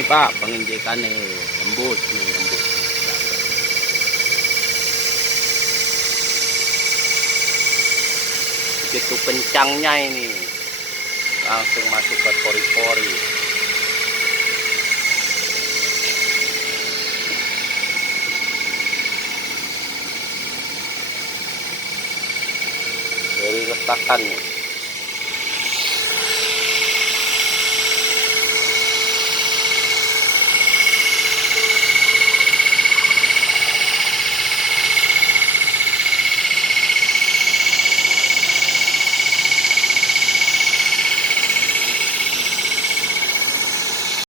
Ini Pak, penginjekan nih, lembut nih, lembut. Begitu kencangnya ini, langsung masuk ke pori-pori. Dari retakan nih.